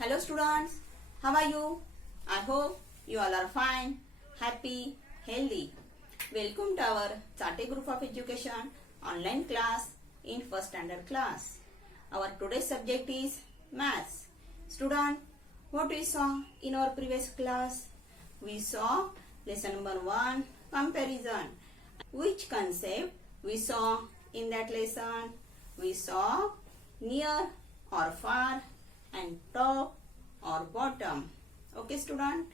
Hello students, how are you? I hope you all are fine, happy, healthy. Welcome to our Chate Group of Education online class in first standard class. Our today's subject is maths. Student, what we saw in our previous class? We saw lesson number 1, comparison. Which concept we saw in that lesson? We saw near or far and top or bottom. Okay student,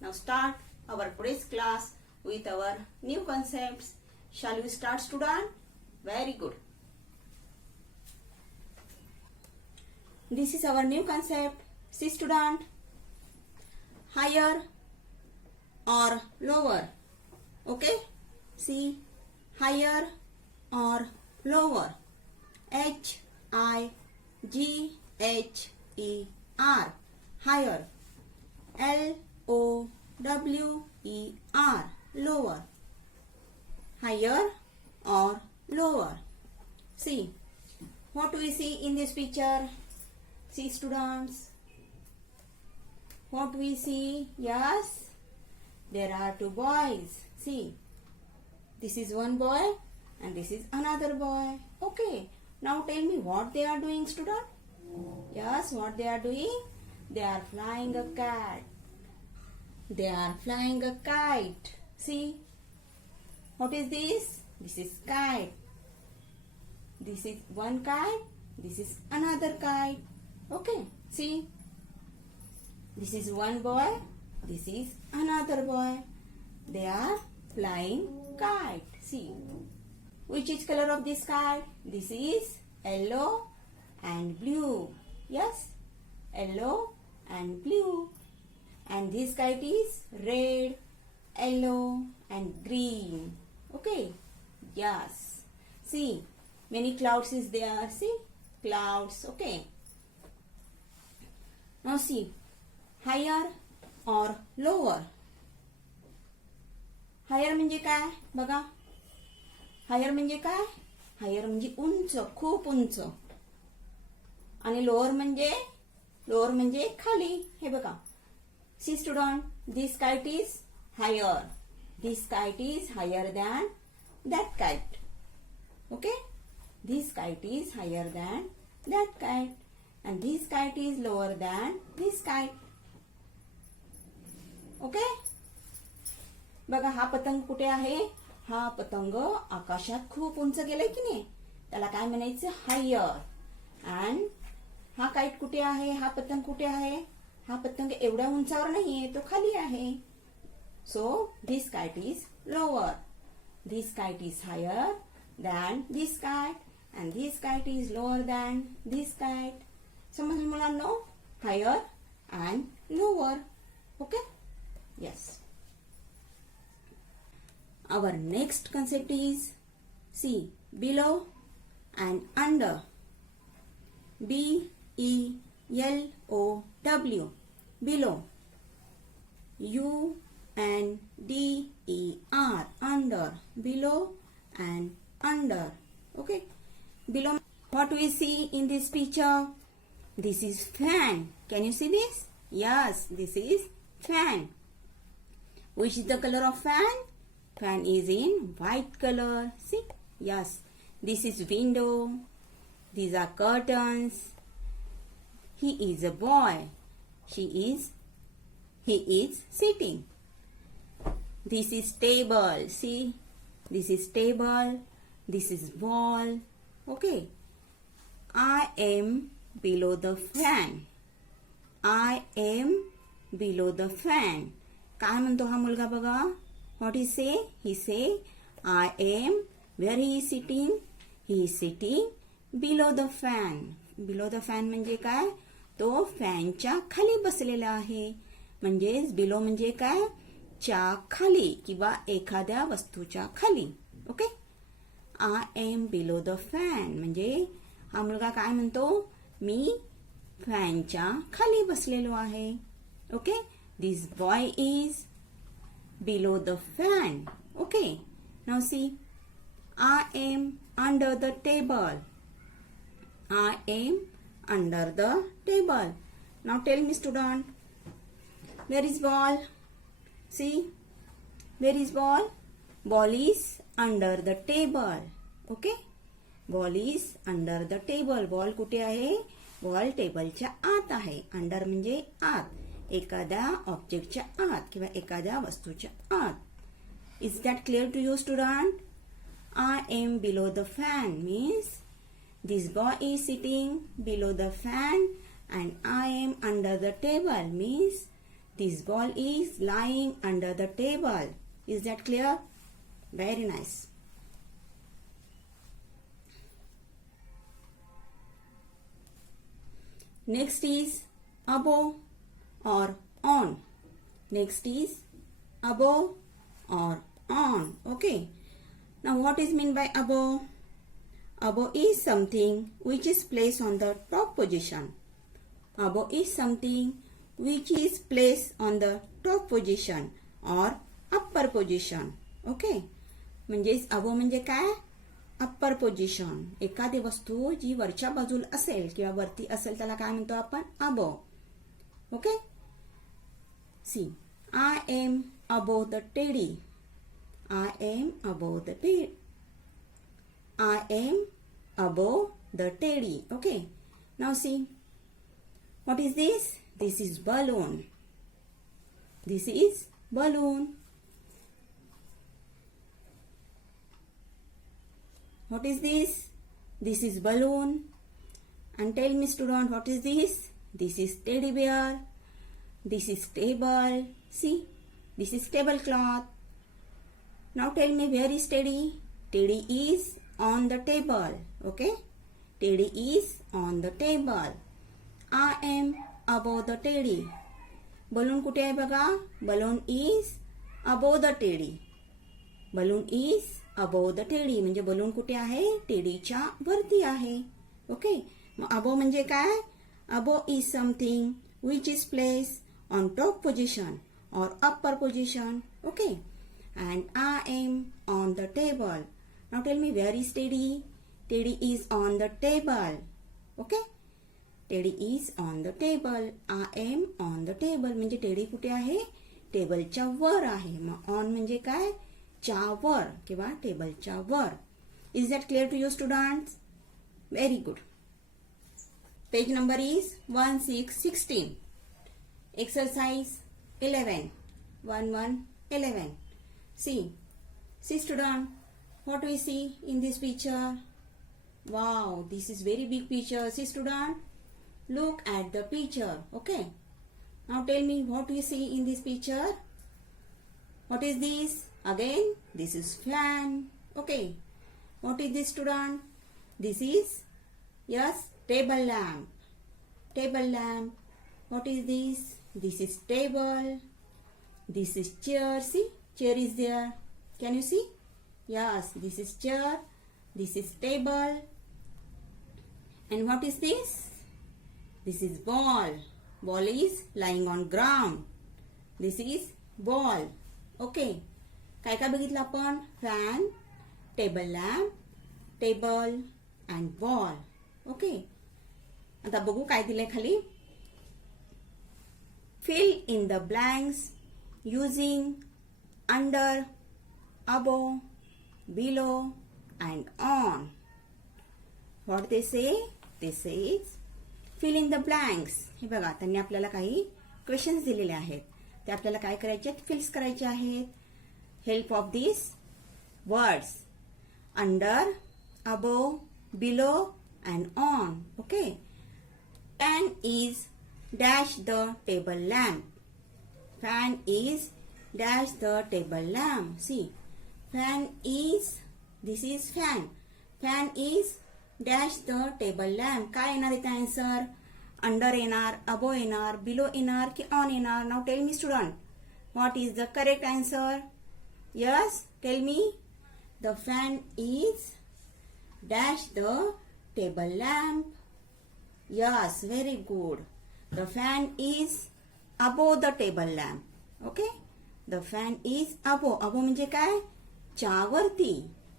now start our today's class with our new concepts. Shall we start student? Very good. This is our new concept. See student, higher or lower. Okay, see, higher or lower. H-I-G-H-E-R, higher. L-O-W-E-R, lower. Higher or lower. See, what do we see in this picture? See students, what we see? Yes, there are two boys. See, this is one boy and this is another boy. Okay, now tell me what they are doing, student? Yes, what they are doing? They are flying a cat. They are flying a kite. See, what is this? This is kite. This is one kite. This is another kite. Okay, see, this is one boy. This is another boy. They are flying kite. See, which is color of this kite? This is yellow and blue. Yes, yellow and blue. And this kite is red, yellow and green. Okay, yes. See, many clouds is there. See, clouds. Okay. Now see, higher or lower. Higher म्हणजे काय बघा, higher म्हणजे काय? Higher म्हणजे उंच, खूप उंच. आणि लोअर म्हणजे खाली. हे बघा, see student, this kite is higher. This kite is higher than that kite. Okay, this kite is higher than that kite and this kite is lower than this kite. Okay, बघा हा पतंग कुठे आहे? हा पतंग आकाशात खूप उंच गेलाय की नाही, त्याला काय म्हणायचं? हायर. अँड हा काइट कुठे आहे? हा पतंग कुठे आहे? हा पतंग एवढ्या उंचावर नाहीये, तो खाली आहे. So this kite is lower. This kite is higher than this kite and this kite is lower than this kite. समजलं मुलांनो? Higher and lower. Okay, yes. Our next concept is, see, below and under. B-E-L-O-W, below. U-N-D-E-R, under. Below and under. Okay, below. What we see in this picture? This is fan. Can you see this? Yes, this is fan. Which is the color of fan? Fan is in white color. See? Yes. This is window. These are curtains. He is a boy. He is sitting. This is table. See? This is table. This is wall. Okay. I am below the fan. I am below the fan. काय म्हणतो हा मुलगा बघा? What he say? He say, I am, where he is sitting? He is sitting below the fan. Below the fan म्हणजे काय? तो फॅनच्या खाली बसलेला आहे. म्हणजेच below म्हणजे काय? च्या खाली किंवा एखाद्या वस्तूच्या खाली. Okay, I am below the fan म्हणजे हा मुलगा काय म्हणतो? मी फॅनच्या खाली बसलेलो आहे. Okay, this boy is below the fan. Okay, now see, I am under the table. I am under the table. Now tell me, student, where is ball? See, where is ball? Ball is under the table. Okay? Ball is under the table. Ball कुठे आहे? Ball टेबलच्या आत आहे. Under म्हणजे आत, एखाद्या ऑब्जेक्टच्या आत किंवा एखाद्या वस्तूच्या आत. Is that clear to you student? I am below the fan means this boy is sitting below the fan and I am under the table means this ball is lying under the table. Is that clear? Very nice. Next is above or on. Next is above or on. Okay. Now what is meant by above? Above is something which is placed on the top position. Above is something which is placed on the top position or upper position. Okay. म्हणजे above म्हणजे काय? Upper position. एखादी वस्तू जी वरच्या बाजूला असेल किंवा वरती असेल त्याला काय म्हणतो आपण? Above. Okay. See, I am above the teddy. I am above the teddy. I am above the teddy. Okay. Now see. What is this? This is balloon. This is balloon. What is this? This is balloon. And tell me, student, what is this? This is teddy bear. This is table. See? This is tablecloth. Now tell me, where is Teddy? Teddy is on the table. Okay? Teddy is on the table. I am above the Teddy. Balloon कुठे आहे बघा? Balloon is above the Teddy. Balloon is above the Teddy. म्हणजे balloon कुठे आहे? टेडीच्या वरती आहे. Okay? मग above म्हणजे काय? Above is something which is placed on top position or upper position. Okay? And I am on the table. Now tell me, where is Teddy? Teddy is on the table. Okay? Teddy is on the table. I am on the table. म्हणजे teddy कुठे आहे? टेबलच्या वर आहे. मग on म्हणजे काय? च्या वर किंवा टेबलच्या वर. Is that clear to you, students? Very good. Page number is 1616. Exercise 11. 11. See student, what we see in this picture? Wow, this is very big picture. See student, look at the picture. Okay. Now tell me what we see in this picture. What is this? Again, this is fan. Okay. What is this, student? This is, yes, table lamp. Table lamp. What is this? This is table. This is chair. See? Chair is there. Can you see? Yes, this is chair. This is table. And what is this? This is ball. Ball is lying on ground. This is ball. Okay. काय काय बघितलं आपण? Fan, table lamp, table and ball. Okay. आता बघू काय दिलंय खाली. Fill in the blanks using under, above, below and on. What they say? They say fill in the blanks. हे बघा, त्यांनी आपल्याला काही क्वेश्चन्स दिलेले आहेत. ते आपल्याला काय करायचे आहेत? फिल्स करायचे आहेत. Help of this words. Under, above, below and on. Okay. Fan is dash the table lamp. Fan is dash the table lamp. See, fan is, this is fan. Fan is dash the table lamp. काय येणार इथे answer? Under येणार, अबो येणार, below येणार की on येणार? Now tell me student, what is the correct answer? Yes, tell me. The fan is dash the table lamp. Yes, very good. The fan is above the table lamp. Okay? The fan is above. Above म्हणजे काय? च्यावरती.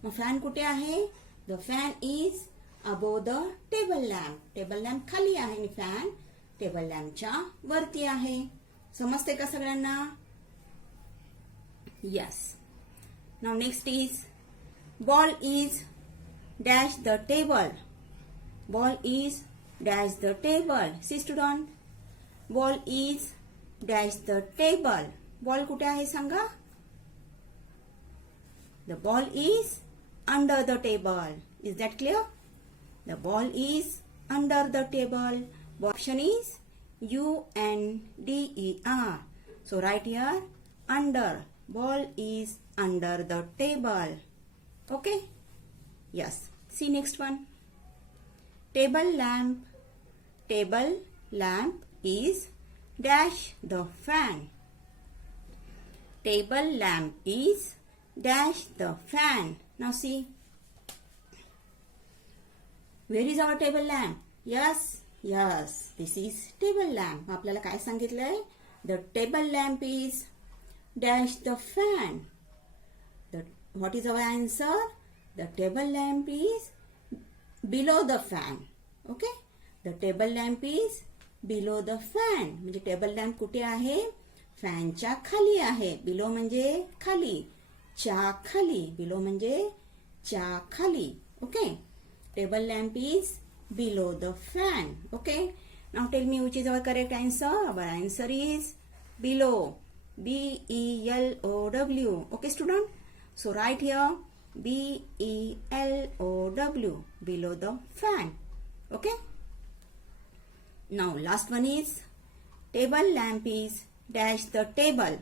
मग fan कुठे आहे? The fan is above the table lamp. Table lamp खाली आहे आणि fan table लॅम्पच्या वरती आहे. समजते का सगळ्यांना? Yes. Now next is ball is dash the table. Ball is dash the table. See student, ball is dash the table. Ball कुठे आहे सांगा? The ball is under the table. Is that clear? The ball is under the table. Option is UNDER. So write here under. Ball is under the table. Okay? Yes. See next one. Table lamp. Table lamp is dash the fan. Table lamp is dash the fan. Now see. Where is our table lamp? Yes. Yes, this is table lamp. आपल्याला काय सांगितलंय? The table lamp is dash the fan. What is our answer? The table lamp is below the fan. Okay? The table lamp is below the fan. म्हणजे table lamp कुठे आहे? फॅनच्या खाली आहे. Below म्हणजे खाली, च्या खाली. बिलो म्हणजे च्या खाली. Okay? Table lamp is below the fan. Okay? Now tell me which is our correct answer. Our answer is below. BELOW. Okay, student? So write here BELOW. Below the fan. Okay? Now last one is table lamp is dash the table.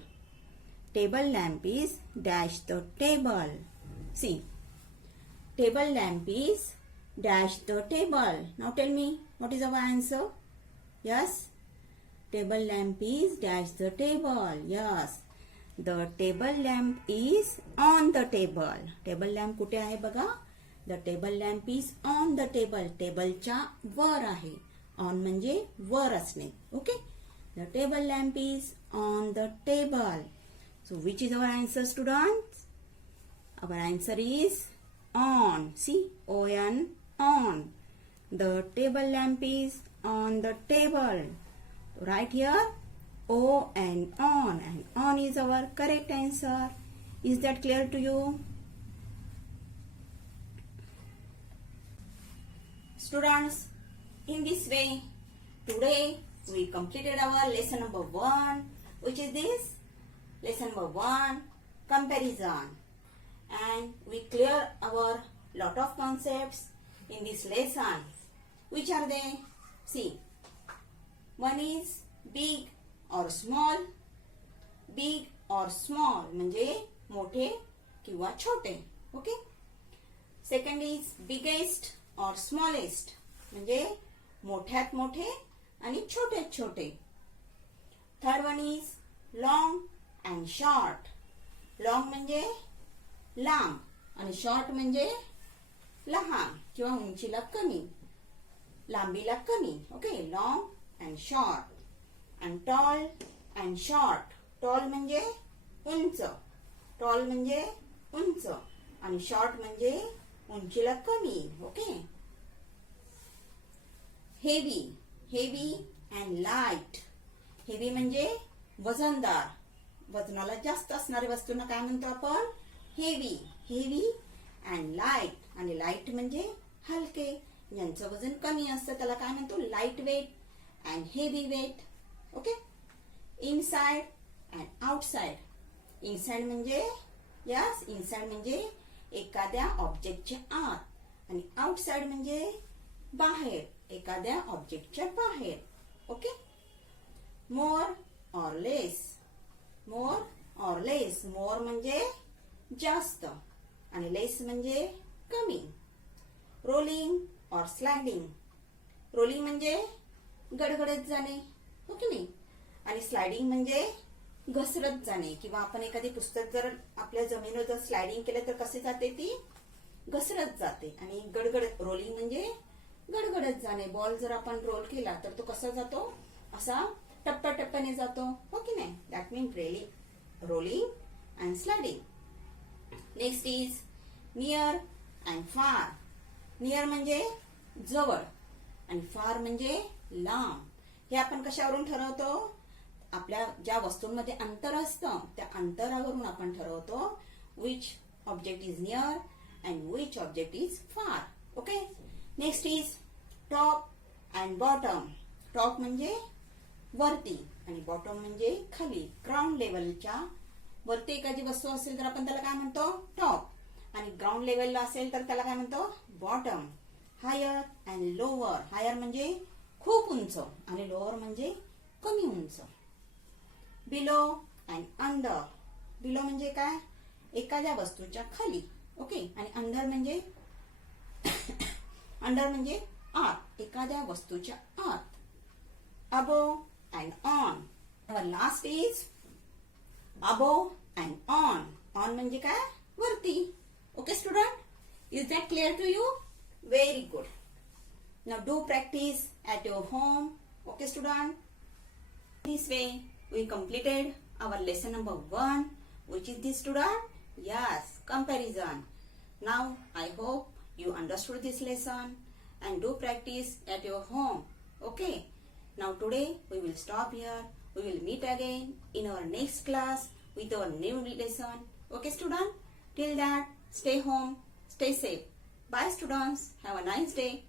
Table lamp is dash the table. See. Table lamp is dash the table. Now tell me what is our answer? Yes? Table lamp is dash the table. Yes. The table lamp is on the table. Table lamp कुठे आहे बघा? The table lamp is on the table. टेबलच्या वर आहे. On म्हणजे वर असणे. Okay? The table lamp is on the table. So which is our answer, students? Our answer is on. See? O-N. On. The table lamp is on the table. Right here O and on is our correct answer. Is that clear to you? Students, in this way today we completed our lesson number 1, which is this lesson number 1, comparison, and we clear our lot of concepts in this lesson. Which are they? See, one is big or small. Big or small म्हणजे मोठे किंवा छोटे. Okay? Second is biggest or smallest म्हणजे मोठ्यात मोठे आणि छोट्यात छोटे. Third one is long and short. Long म्हणजे लांब आणि short म्हणजे लहान किंवा उंचीला कमी, लांबीला कमी. Okay? Long and short. And tall and short. Tall म्हणजे उंच, टॉल म्हणजे उंच आणि शॉर्ट म्हणजे उंचीला कमी. Okay? Heavy. Heavy and light. Heavy म्हणजे वजनदार, वजनाला जास्त असणाऱ्या वस्तूंना काय म्हणतो आपण? हेवी. Heavy and light. आणि लाईट म्हणजे हलके, ज्यांचं वजन कमी असतं त्याला काय म्हणतो? Light weight and heavy weight. Okay? Inside and outside. Inside म्हणजे यस, इनसाइड म्हणजे एखाद्या ऑब्जेक्टच्या आत आणि आउटसाइड म्हणजे बाहेर, एखाद्या ऑब्जेक्टच्या बाहेर. Okay? More or less. More or less. More म्हणजे जास्त आणि लेस म्हणजे कमी. रोलिंग और स्लाइडिंग. रोलिंग म्हणजे गडगडत जाणे, हो की नाही? आणि स्लाइडिंग म्हणजे घसरत जाणे. किंवा आपण एखादी पुस्तक जर आपल्या जमिनीवर जर स्लाइडिंग केलं तर कसे जाते? ती घसरत जाते. आणि गडगडत, रोलिंग म्हणजे गडगडत जाणे. बॉल जर आपण रोल केला तर तो कसा जातो? असा टप्प्याटप्प्याने जातो, हो की नाही? That mean rolling and sliding. Next is near and far. Near म्हणजे जवळ आणि फार म्हणजे लांब. हे आपण कशावरून ठरवतो? आपल्या ज्या वस्तूंमध्ये अंतर असतं त्या अंतरावरून आपण ठरवतो which object is near and which object is far. Okay. Next is top and bottom. Top म्हणजे वरती आणि बॉटम म्हणजे खाली. ग्राउंड लेवलच्या वरती एखादी वस्तू असेल तर आपण त्याला काय म्हणतो? टॉप. आणि ग्राउंड लेवलला असेल तर त्याला काय म्हणतो? Bottom. Higher and lower. Higher म्हणजे खूप उंच आणि लोअर म्हणजे कमी उंच. Below and under. बिलो म्हणजे काय? एखाद्या वस्तूच्या खाली. ओके. आणि अंडर म्हणजे अंडर म्हणजे आत, एखाद्या वस्तूच्या आत. Above and on. Last is above and on. On म्हणजे काय? वरती. Okay, student? Is that clear to you? Very good. Now do practice at your home. Okay, student? This way we completed our lesson number 1. Which is this, student? Yes, comparison. Now I hope you understood this lesson and do practice at your home. Okay? Now today we will stop here. We will meet again in our next class with our new lesson. Okay, student? Till that, stay home, stay safe. Bye, students. Have a nice day.